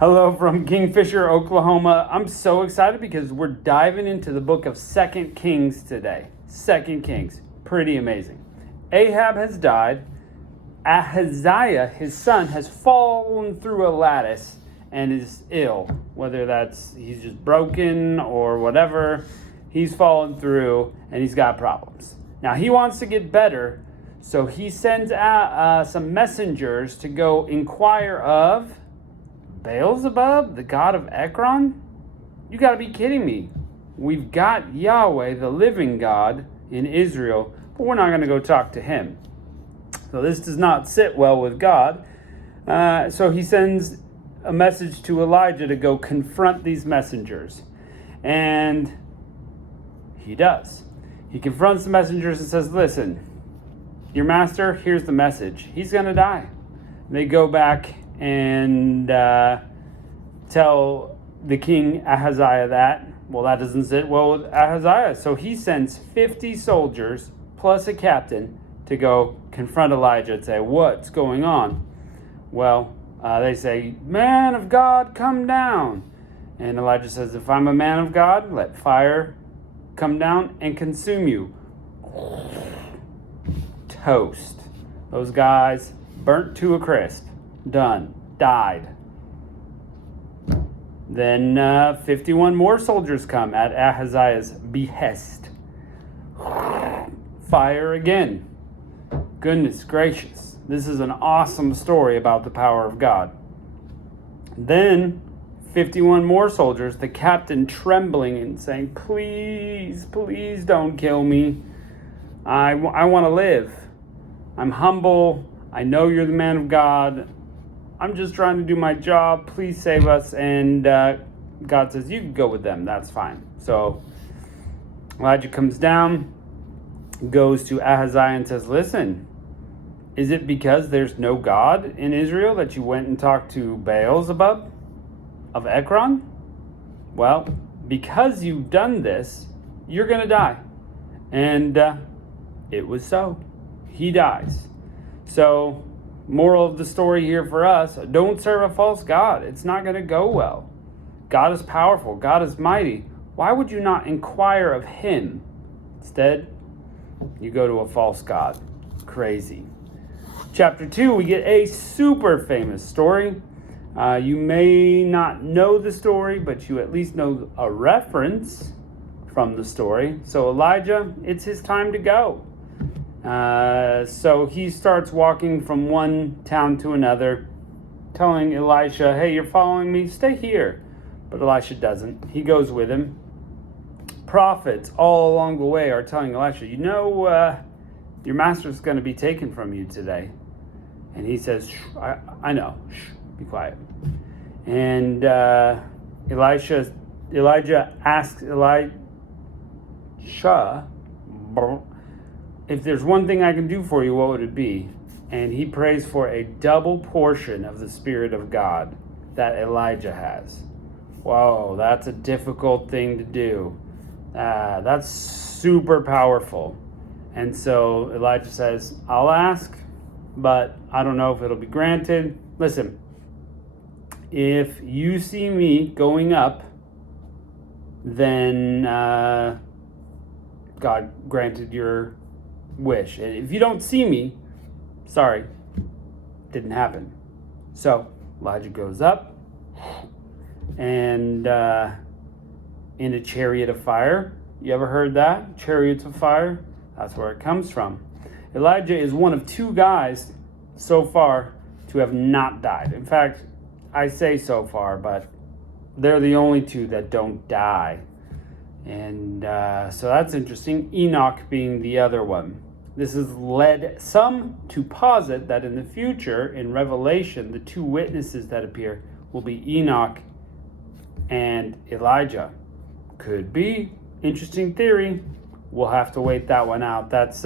Hello from Kingfisher, Oklahoma. I'm so excited because we're diving into the book of 2 Kings today. 2 Kings, pretty amazing. Ahab has died. Ahaziah, his son, has fallen through a lattice and is ill. Whether that's he's just broken or whatever, he's fallen through and he's got problems. Now he wants to get better, so he sends out some messengers to go inquire of Beelzebub, the god of Ekron? You got to be kidding me. We've got Yahweh, the living God, in Israel, but we're not going to go talk to him. So this does not sit well with God. So he sends a message to Elijah to go confront these messengers. And he does. He confronts the messengers and says, listen, your master, here's the message. He's going to die. They go back and tell the king Ahaziah that. Well, that doesn't sit well with Ahaziah. So he sends 50 soldiers plus a captain to go confront Elijah and say, what's going on? Well, they say, man of God, come down. And Elijah says, if I'm a man of God, let fire come down and consume you. Toast. Those guys burnt to a crisp. Done. Died. Then 51 more soldiers come at Ahaziah's behest. Fire again. Goodness gracious. This is an awesome story about the power of God. Then 51 more soldiers, the captain trembling and saying, please, please don't kill me. I want to live. I'm humble. I know you're the man of God. I'm just trying to do my job. Please save us. And God says, you can go with them. That's fine. So Elijah comes down, goes to Ahaziah and says, listen, is it because there's no God in Israel that you went and talked to Beelzebub of Ekron? Well, because you've done this, you're going to die. And it was so. He dies. So moral of the story here for us, don't serve a false god. It's not going to go well. God is powerful. God is mighty. Why would you not inquire of him? Instead, you go to a false god. Crazy. Chapter 2, we get a super famous story. You may not know the story, but you at least know a reference from the story. So Elijah, it's his time to go. So he starts walking from one town to another, telling Elisha, hey, you're following me? Stay here. But Elisha doesn't. He goes with him. Prophets all along the way are telling Elisha, you know, your master's going to be taken from you today. And he says, I know. Shh, be quiet. And Elijah asks Elisha, if there's one thing I can do for you, what would it be? And he prays for a double portion of the Spirit of God that Elijah has. Whoa, that's a difficult thing to do. That's super powerful. And so Elijah says, I'll ask, but I don't know if it'll be granted. Listen, if you see me going up, then God granted your wish. And if you don't see me, sorry, didn't happen. So Elijah goes up and in a chariot of fire. You ever heard that? Chariots of fire? That's where it comes from. Elijah is one of two guys so far to have not died. In fact, I say so far, but they're the only two that don't die. And so that's interesting. Enoch being the other one. This has led some to posit that in the future, in Revelation, the two witnesses that appear will be Enoch and Elijah. Could be. Interesting theory. We'll have to wait that one out. That's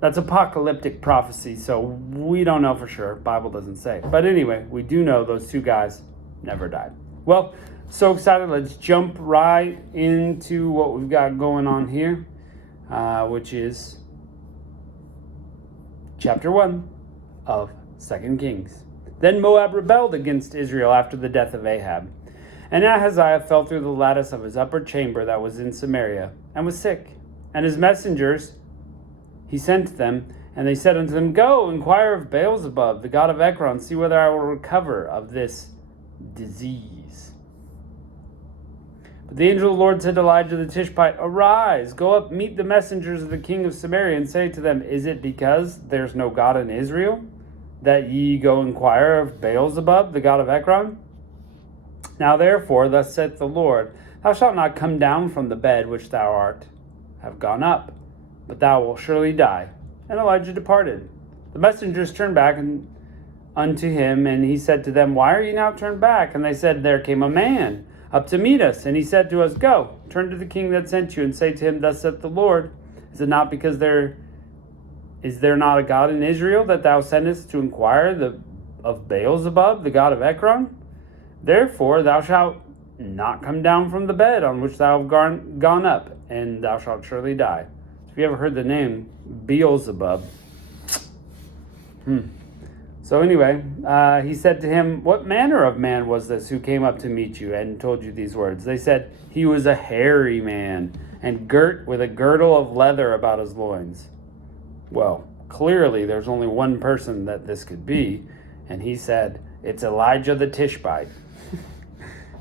apocalyptic prophecy, so we don't know for sure. Bible doesn't say. But anyway, we do know those two guys never died. Well, so excited. Let's jump right into what we've got going on here, which is chapter 1 of 2 Kings. Then Moab rebelled against Israel after the death of Ahab. And Ahaziah fell through the lattice of his upper chamber that was in Samaria, and was sick. And his messengers he sent them, and they said unto them, Go, inquire of Beelzebub, the god of Ekron, see whether I will recover of this disease. But the angel of the Lord said to Elijah the Tishbite, Arise, go up, meet the messengers of the king of Samaria, and say to them, Is it because there's no God in Israel, that ye go inquire of Beelzebub, the god of Ekron? Now therefore, thus saith the Lord, Thou shalt not come down from the bed which thou art have gone up, but thou wilt surely die. And Elijah departed. The messengers turned back unto him, and he said to them, Why are ye now turned back? And they said, There came a man up to meet us, and he said to us, Go, turn to the king that sent you, and say to him, Thus saith the Lord, Is it not because is there not a God in Israel, that thou sendest to inquire of Beelzebub, the god of Ekron? Therefore thou shalt not come down from the bed on which thou have gone up, and thou shalt surely die. Have you ever heard the name Beelzebub? So anyway, he said to him, What manner of man was this who came up to meet you and told you these words? They said, He was a hairy man, and girt with a girdle of leather about his loins. Well, clearly there's only one person that this could be, and he said, It's Elijah the Tishbite.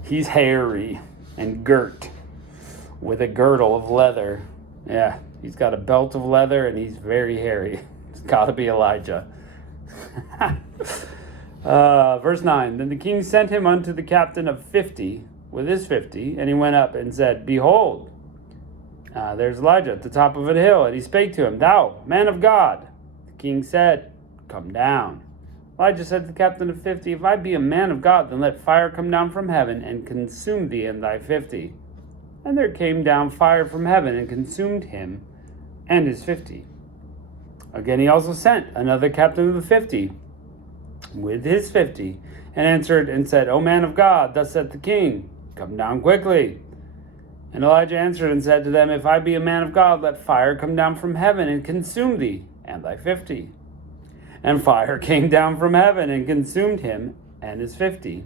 He's hairy and girt with a girdle of leather. Yeah, he's got a belt of leather, and he's very hairy. It's got to be Elijah. Verse 9, Then the king sent him unto the captain of 50 with his 50, and he went up and said, Behold, there's Elijah at the top of a hill. And he spake to him, Thou, man of God. The king said, Come down. Elijah said to the captain of 50, If I be a man of God, then let fire come down from heaven and consume thee and thy 50. And there came down fire from heaven and consumed him and his 50. Again he also sent another captain of the 50 with his 50, and answered and said, O man of God, thus saith the king, Come down quickly. And Elijah answered and said to them, If I be a man of God, let fire come down from heaven and consume thee and thy 50. And fire came down from heaven and consumed him and his 50.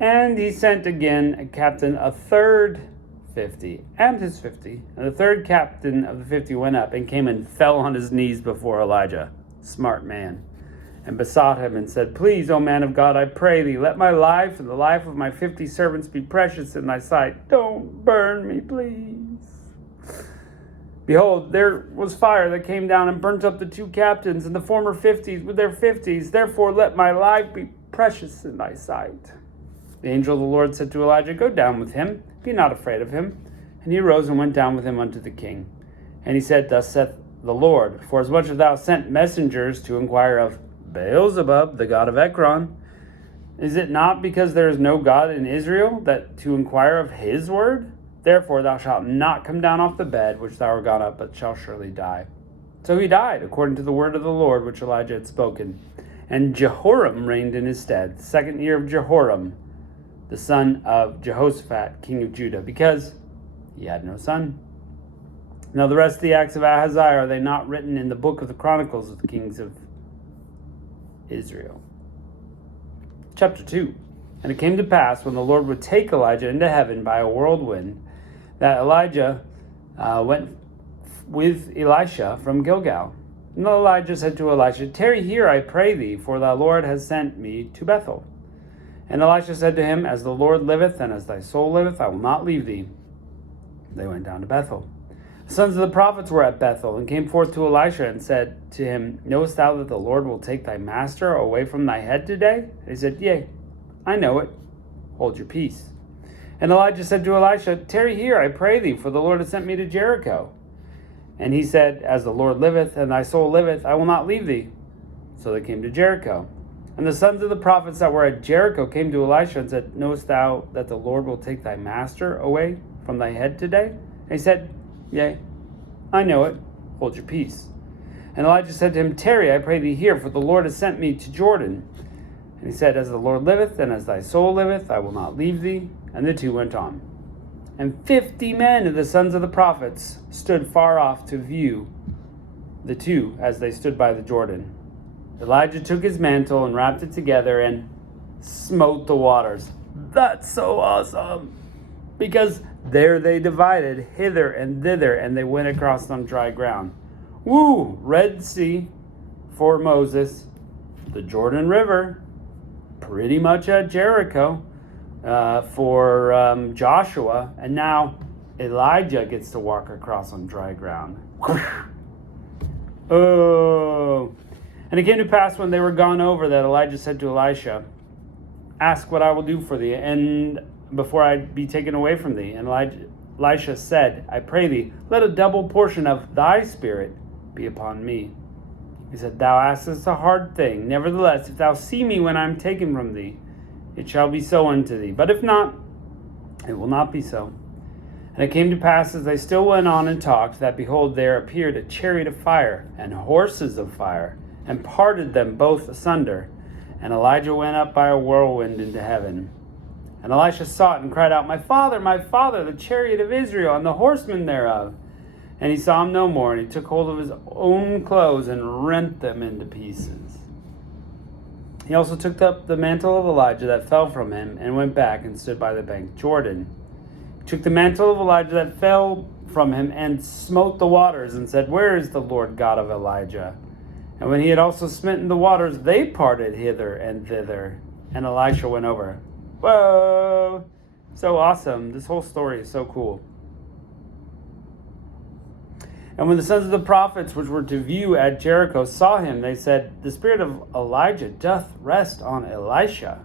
And he sent again a captain, a third 50, and his 50. And the third captain of the 50 went up and came and fell on his knees before Elijah, smart man, and besought him and said, Please, O man of God, I pray thee, let my life and the life of my 50 servants be precious in thy sight. Don't burn me, please. Behold, there was fire that came down and burnt up the two captains and the former 50s with their 50s. Therefore let my life be precious in thy sight. The angel of the Lord said to Elijah, Go down with him, be not afraid of him. And he arose and went down with him unto the king. And he said, Thus saith the Lord, For as much as thou sent messengers to inquire of Beelzebub, the god of Ekron, is it not because there is no God in Israel, that to inquire of his word? Therefore thou shalt not come down off the bed which thou art gone up, but shalt surely die. So he died, according to the word of the Lord which Elijah had spoken. And Jehoram reigned in his stead, the 2nd year of Jehoram, the son of Jehoshaphat, king of Judah, because he had no son. Now the rest of the acts of Ahaziah, are they not written in the book of the Chronicles of the kings of Israel? Chapter 2. And it came to pass, when the Lord would take Elijah into heaven by a whirlwind, that Elijah went with Elisha from Gilgal. And Elijah said to Elisha, Tarry here, I pray thee, for the Lord has sent me to Bethel. And Elisha said to him, As the Lord liveth, and as thy soul liveth, I will not leave thee. They went down to Bethel. The sons of the prophets were at Bethel, and came forth to Elisha, and said to him, Knowest thou that the Lord will take thy master away from thy head today? And he said, Yea, I know it. Hold your peace. And Elijah said to Elisha, Tarry here, I pray thee, for the Lord has sent me to Jericho. And he said, As the Lord liveth, and thy soul liveth, I will not leave thee. So they came to Jericho. And the sons of the prophets that were at Jericho came to Elisha and said, Knowest thou that the Lord will take thy master away from thy head today? And he said, Yea, I know it. Hold your peace. And Elijah said to him, Tarry, I pray thee here, for the Lord has sent me to Jordan. And he said, As the Lord liveth, and as thy soul liveth, I will not leave thee. And the two went on. And 50 men of the sons of the prophets stood far off to view the two as they stood by the Jordan. Elijah took his mantle and wrapped it together and smote the waters. That's so awesome! Because there they divided hither and thither, and they went across on dry ground. Woo! Red Sea for Moses, the Jordan River, pretty much at Jericho for Joshua, and now Elijah gets to walk across on dry ground. Oh! And it came to pass when they were gone over that Elijah said to Elisha, "Ask what I will do for thee, and before I be taken away from thee." And Elisha said, "I pray thee, let a double portion of thy spirit be upon me." He said, "Thou askest a hard thing. Nevertheless, if thou see me when I am taken from thee, it shall be so unto thee. But if not, it will not be so." And it came to pass, as they still went on and talked, that behold, there appeared a chariot of fire and horses of fire, and parted them both asunder. And Elijah went up by a whirlwind into heaven. And Elisha saw it and cried out, my father, the chariot of Israel, and the horsemen thereof. And he saw him no more, and he took hold of his own clothes and rent them into pieces. He also took up the mantle of Elijah that fell from him, and went back and stood by the bank Jordan. He took the mantle of Elijah that fell from him, and smote the waters, and said, Where is the Lord God of Elijah? And when he had also smitten the waters, they parted hither and thither. And Elisha went over. Whoa! So awesome. This whole story is so cool. And when the sons of the prophets which were to view at Jericho saw him, they said, The spirit of Elijah doth rest on Elisha.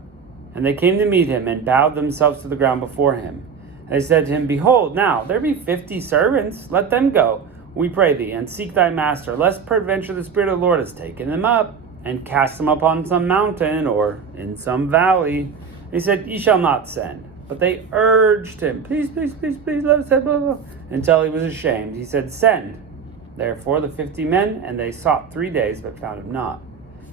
And they came to meet him, and bowed themselves to the ground before him. And they said to him, Behold, now there be 50 servants. Let them go, we pray thee, and seek thy master, lest peradventure the Spirit of the Lord has taken them up, and cast them upon some mountain, or in some valley. And he said, Ye shall not send. But they urged him, Please, let us have blah, blah, blah, until he was ashamed. He said, Send. Therefore the 50 men, and they sought 3 days, but found him not.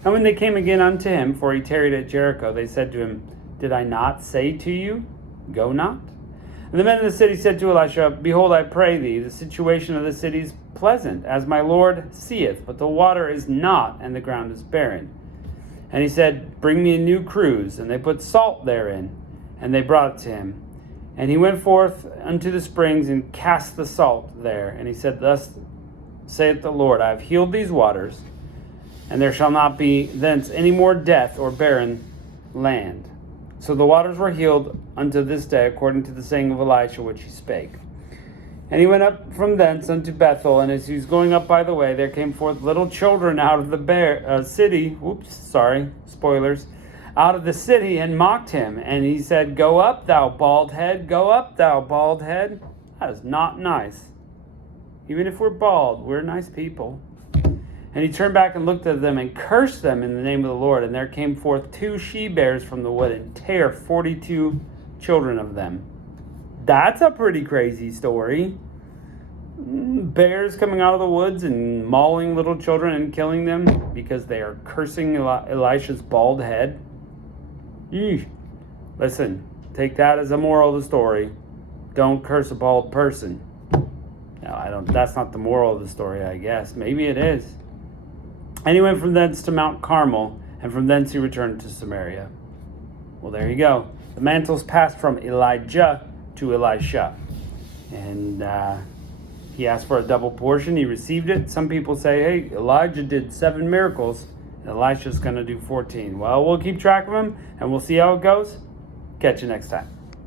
And when they came again unto him, for he tarried at Jericho, they said to him, Did I not say to you, Go not? And the men of the city said to Elisha, Behold, I pray thee, the situation of the city is pleasant, as my Lord seeth, but the water is not, and the ground is barren. And he said, Bring me a new cruse. And they put salt therein, and they brought it to him. And he went forth unto the springs, and cast the salt there. And he said, Thus saith the Lord, I have healed these waters, and there shall not be thence any more death or barren land. So the waters were healed unto this day, according to the saying of Elisha which he spake. And he went up from thence unto Bethel, and as he was going up by the way, there came forth little children out of the city. Spoilers. Out of the city, and mocked him. And he said, Go up, thou bald head. Go up, thou bald head. That is not nice. Even if we're bald, we're nice people. And he turned back and looked at them and cursed them in the name of the Lord. And there came forth 2 she-bears from the wood, and tare 42 children of them. That's a pretty crazy story. Bears coming out of the woods and mauling little children and killing them because they are cursing Elisha's bald head. Eesh. Listen, take that as a moral of the story. Don't curse a bald person. No, that's not the moral of the story, I guess. Maybe it is. And he went from thence to Mount Carmel, and from thence he returned to Samaria. Well, there you go. The mantles passed from Elijah to Elisha. And he asked for a double portion. He received it. Some people say, hey, Elijah did 7 miracles, and Elisha's going to do 14. Well, we'll keep track of them, and we'll see how it goes. Catch you next time.